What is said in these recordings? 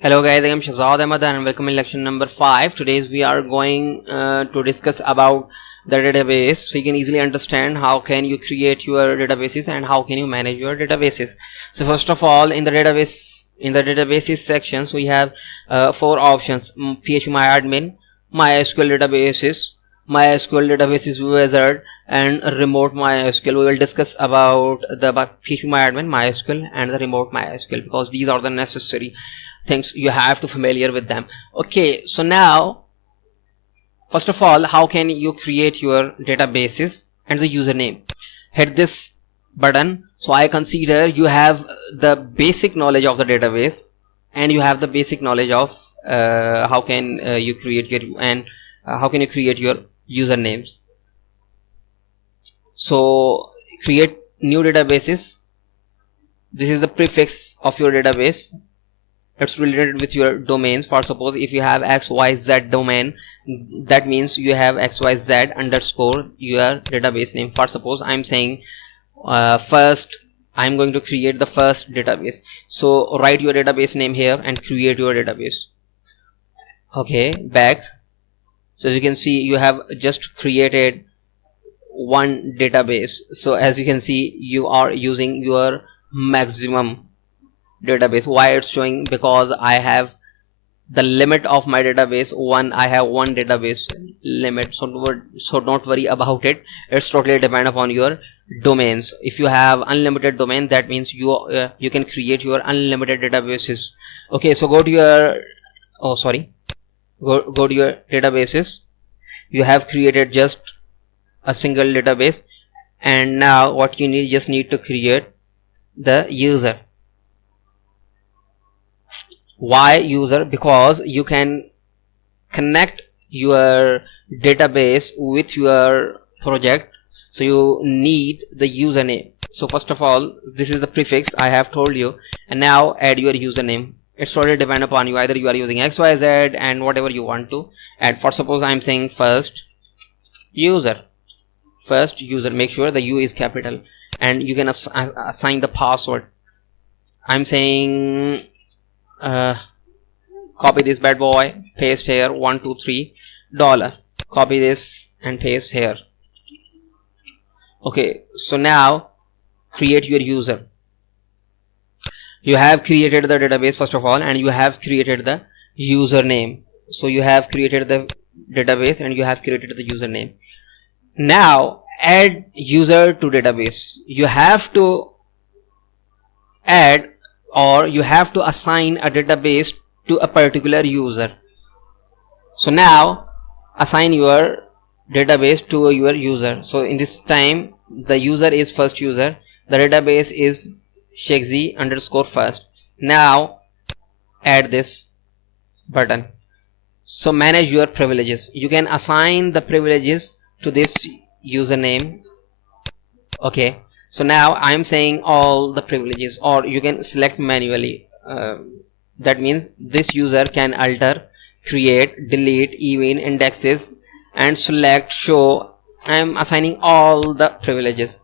Hello guys, I am Shahzad Ahmad and welcome in lecture number 5. Today we are going to discuss about the database, so you can easily understand how can you create your databases and how can you manage your databases. So first of all, in the databases sections we have 4 options: PHPMyAdmin, MySQL databases wizard, and remote MySQL. We will discuss about the PHPMyAdmin, MySQL, and the remote MySQL because these are the necessary things you have to familiar with them. Okay, so now first of all, how can you create your databases and the username? Hit this button. So I consider you have the basic knowledge of the database and you have the basic knowledge of how can you create your how can you create your usernames. So create new databases. This is the prefix of your database. It's related with your domains. For suppose if you have XYZ domain, that means you have XYZ underscore your database name. For suppose I'm saying first I'm going to create the first database, so write your database name here and create your database. Okay, back. So as you can see, you have just created one database. So as you can see, you are using your maximum database. Why it's showing? Because I have the limit of my database I have one database limit, so don't worry about it. It's totally depend upon your domains. If you have unlimited domain, that means you can create your unlimited databases. Okay, so go to your go to your databases. You have created just a single database, and now what you need, just need to create the user. Why user? Because you can connect your database with your project, so you need the username. So first of all, this is the prefix I have told you, and now add your username. It's totally depend upon you, either you are using XYZ and whatever you want to add. For suppose I'm saying first user, make sure the U is capital, and you can assign the password. I'm saying copy this bad boy, paste here, $123, copy this and paste here. Okay, so now create your user. You have created the database first of all, and you have created the username. So you have created the database and you have created the username. Now add user to database. You have to add, or you have to assign a database to a particular user. So now assign your database to your user. So in this time, the user is first user, the database is Shekzi underscore first. Now add this button. So manage your privileges. You can assign the privileges to this username. Okay, so now I'm saying all the privileges, or you can select manually. That means this user can alter, create, delete, even indexes, and select, show. I'm assigning all the privileges.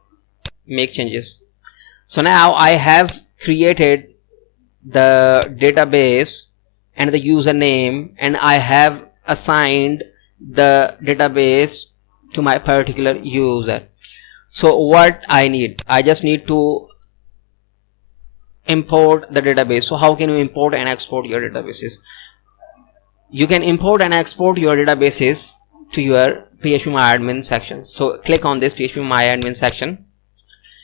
Make changes. So now I have created the database and the username, and I have assigned the database to my particular user. So what I need, I just need to import the database. So how can you import and export your databases? You can import and export your databases to your PHPMyAdmin section. So click on this PHPMyAdmin section.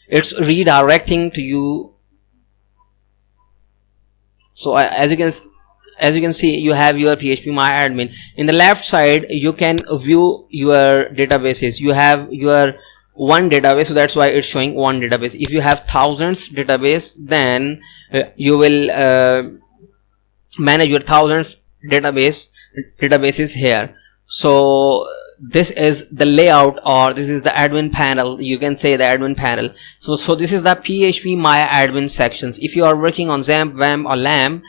It's redirecting to you. So as you can see, you have your PHPMyAdmin. In the left side, you can view your databases. You have your one database, so that's why it's showing one database. If you have thousands database, then you will manage your thousands databases here. So this is the layout, or this is the admin panel. You can say the admin panel. So this is the PHPMyAdmin sections. If you are working on XAMPP, WAMP, or LAMP,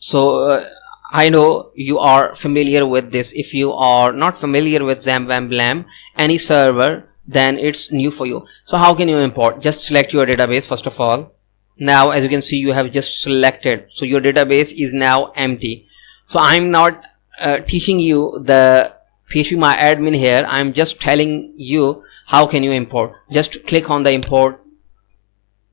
so I know you are familiar with this. If you are not familiar with XAMPP, WAMP, LAMP, any server, then it's new for you. So how can you import? Just select your database first of all. Now as you can see, you have just selected, so your database is now empty. So I'm not teaching you the PHPMyAdmin here. I'm just telling you how can you import. Just click on the import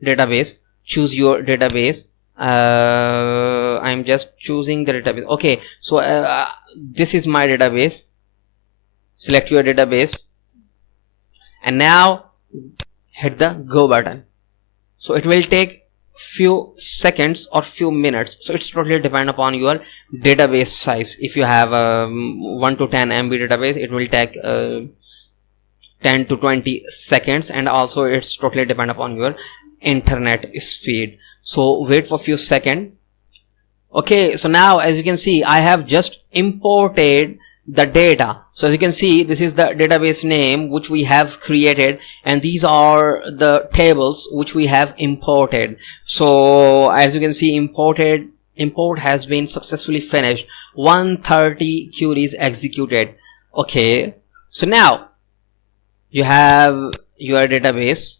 database, choose your database. I'm just choosing the database. Okay, so this is my database. Select your database and now hit the go button. So it will take few seconds or few minutes, so it's totally depend upon your database size. If you have a 1 to 10 MB database, it will take 10 to 20 seconds, and also it's totally depend upon your internet speed. So wait for few seconds. Okay, so now as you can see, I have just imported the data. So as you can see, this is the database name which we have created, and these are the tables which we have imported. So as you can see, import has been successfully finished. 130 queries executed. Okay, so now you have your database.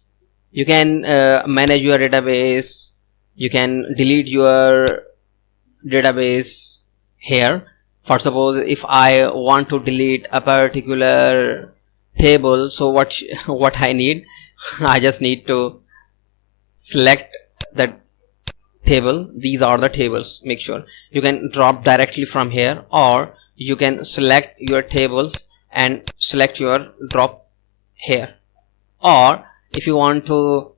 You can manage your database. You can delete your database here. For suppose if I want to delete a particular table, so what I need, I just need to select that table. These are the tables. Make sure you can drop directly from here, or you can select your tables and select your drop here. Or if you want to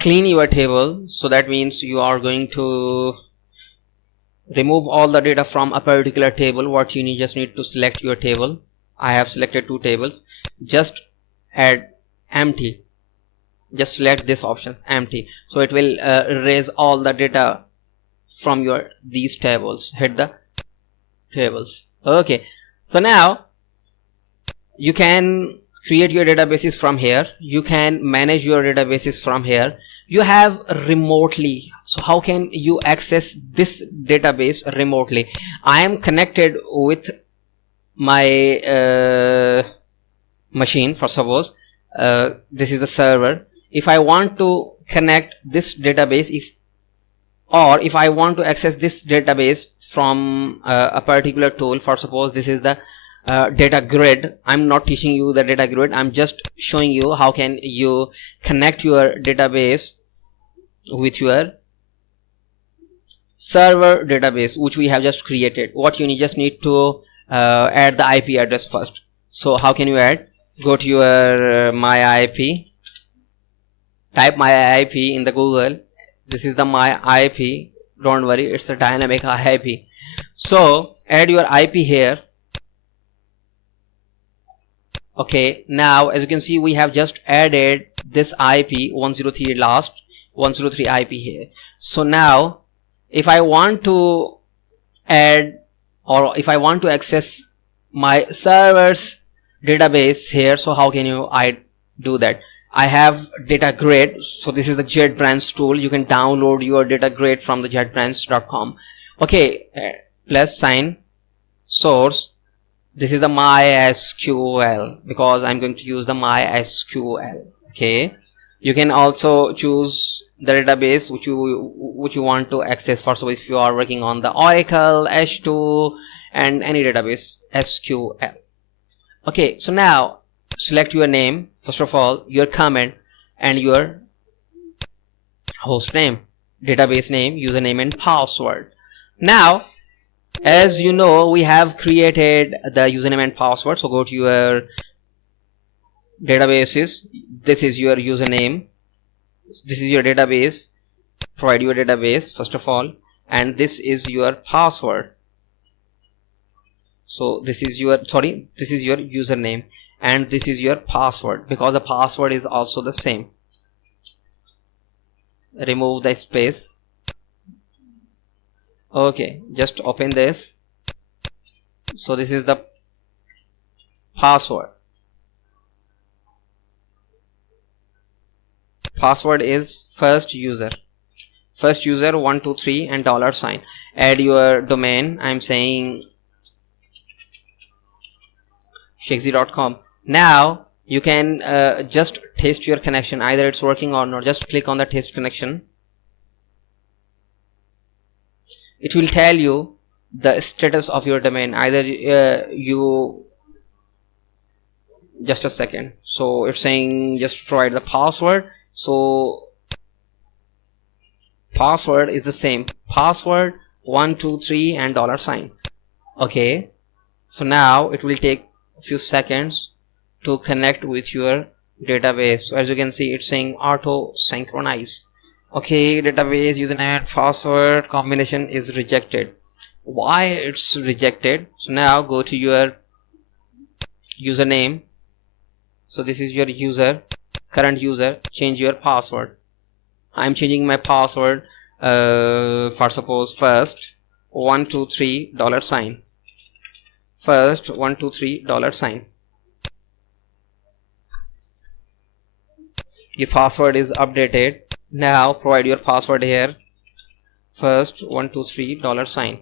clean your table, so that means you are going to remove all the data from a particular table. What you need, just need to select your table. I have selected 2 tables. Just add empty. Just select this option, empty. So it will erase all the data from your these tables. Hit the tables. Okay, so now you can create your databases from here. You can manage your databases from here. You have remotely. So how can you access this database remotely? I am connected with my machine. For suppose this is the server. If I want to connect this database, if I want to access this database from a particular tool, for suppose this is the data grid. I'm not teaching you the data grid. I'm just showing you how can you connect your database with your server database which we have just created. What you just need to add the IP address first. So how can you add? Go to your my IP, type my IP in the Google. This is the my IP. Don't worry, it's a dynamic IP. So add your IP here. Okay, now as you can see, we have just added this IP 103 last 103 IP here. So now if I want to add, or if I want to access my server's database here, so how can I do that? I have data grid. So this is the JetBrains tool. You can download your data grid from the jetbrains.com. Okay, plus sign source. This is the MySQL, because I'm going to use the MySQL. Okay, you can also choose the database which you want to access. For so if you are working on the Oracle, H2, and any database, SQL. Okay, so now select your name, first of all, your comment, and your host name, database name, username, and password. Now as you know, we have created the username and password. So go to your databases. This is your username. This is your database. Provide your database first of all, and this is your password. So this is your username, and this is your password, because the password is also the same. Remove the space. Okay, just open this. So this is the password. Password is first user 123 and $. Add your domain. I'm saying shakesy.com. Now you can just test your connection, either it's working or not. Just click on the test connection. It will tell you the status of your domain. Either you just a second. So it's saying just provide the password. So password is the same, password 123 and $sign. Okay, so now it will take a few seconds to connect with your database. So as you can see, it's saying auto synchronize. Okay, database username and password combination is rejected. Why it's rejected? So now go to your username. So this is your user, current user. Change your password. I'm changing my password for suppose first 123 $sign. First 123 $sign. Your password is updated. Now provide your password here. First 123 $sign.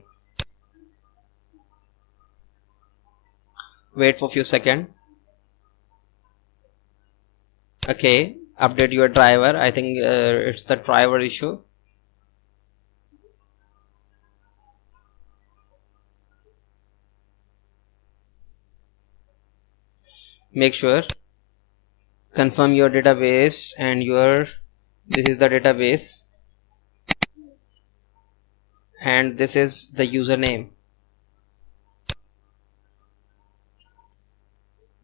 Wait for few seconds. Okay, update your driver. I think it's the driver issue. Make sure confirm your database and this is the database and this is the username.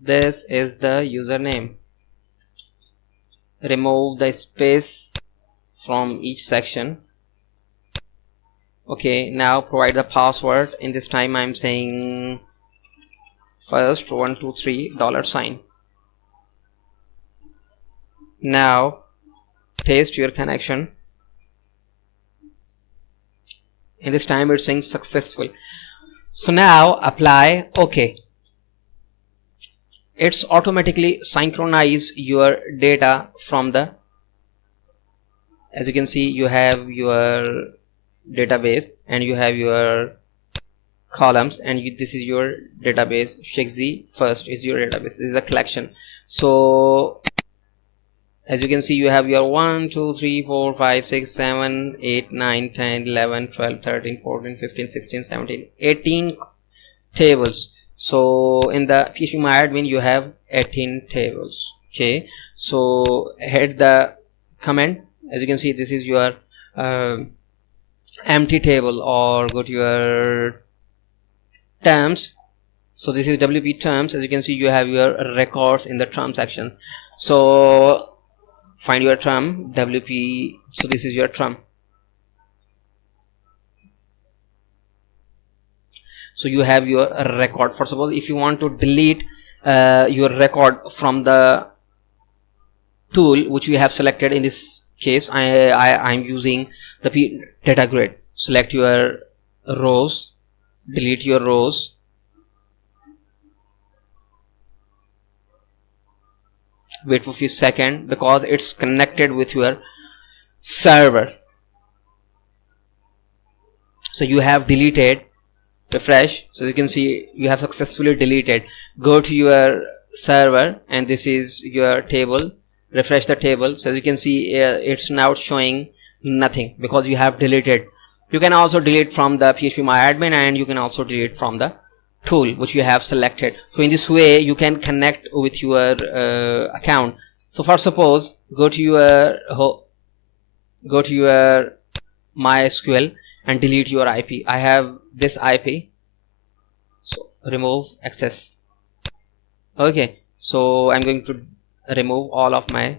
This is the username. Remove the space from each section. Okay, now provide the password. In this time I'm saying first 123 $sign. Now paste your connection. In this time it's saying successful. So now apply OK. It's automatically synchronize your data from the, as you can see, you have your database and you have your columns, and this is your database. Shekzi first is your database. This is a collection. So as you can see, you have your 1 2 3 4 5 6 7 8 9 10 11 12 13 14 15 16 17 18 tables. So in the PHPMyAdmin you have 18 tables. Okay, so hit the comment. As you can see, this is your empty table, or go to your terms. So this is WP terms. As you can see, you have your records in the term section. So find your term WP. So this is your term. So you have your record. For suppose if you want to delete your record from the tool which you have selected, in this case I'm using the data grid. Select your rows, delete your rows, wait for a few seconds because it's connected with your server. So you have deleted. Refresh. So you can see you have successfully deleted. Go to your server and this is your table. Refresh the table. So as you can see, it's now showing nothing because you have deleted. You can also delete from the PHPMyAdmin, and you can also delete from the tool which you have selected. So in this way you can connect with your account. So for suppose go to your MySQL and delete your IP. I have this IP, so remove access. Okay, so I'm going to remove all of my.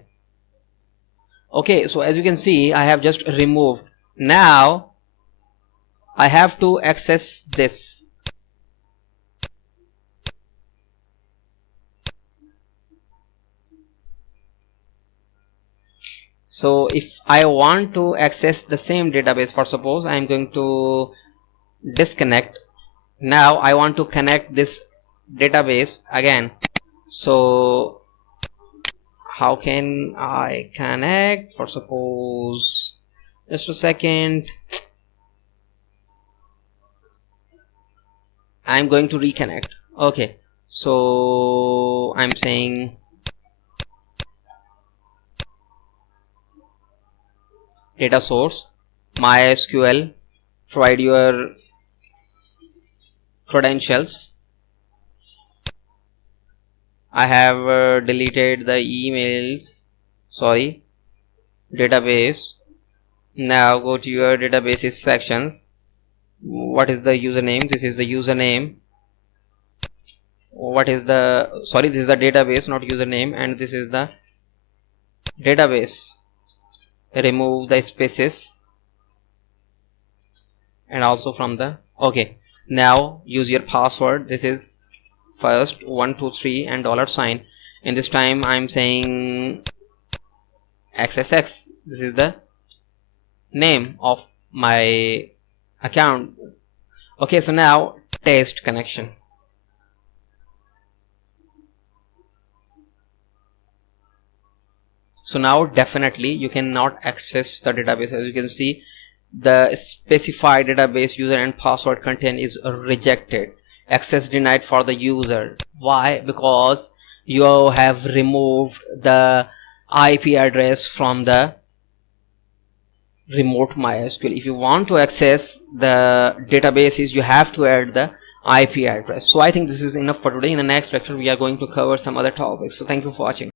Okay, so as you can see, I have just removed. Now I have to access this. So if I want to access the same database, for suppose I'm going to disconnect. Now I want to connect this database again. So how can I connect? For suppose, just a second, I'm going to reconnect. Okay, so I'm saying data source, MySQL, provide your credentials. I have deleted the emails, sorry, database. Now go to your databases sections. What is the username? This is the username. What is the, sorry, this is the database, not username, and this is the database. Remove the spaces and also from the, okay, now use your password. This is first 123 and $sign. In this time I'm saying XSX. This is the name of my account. Okay, so now test connection. So now definitely you cannot access the database. As you can see, the specified database user and password content is rejected. Access denied for the user. Why? Because you have removed the IP address from the remote MySQL. If you want to access the databases, you have to add the IP address. So I think this is enough for today. In the next lecture we are going to cover some other topics. So thank you for watching.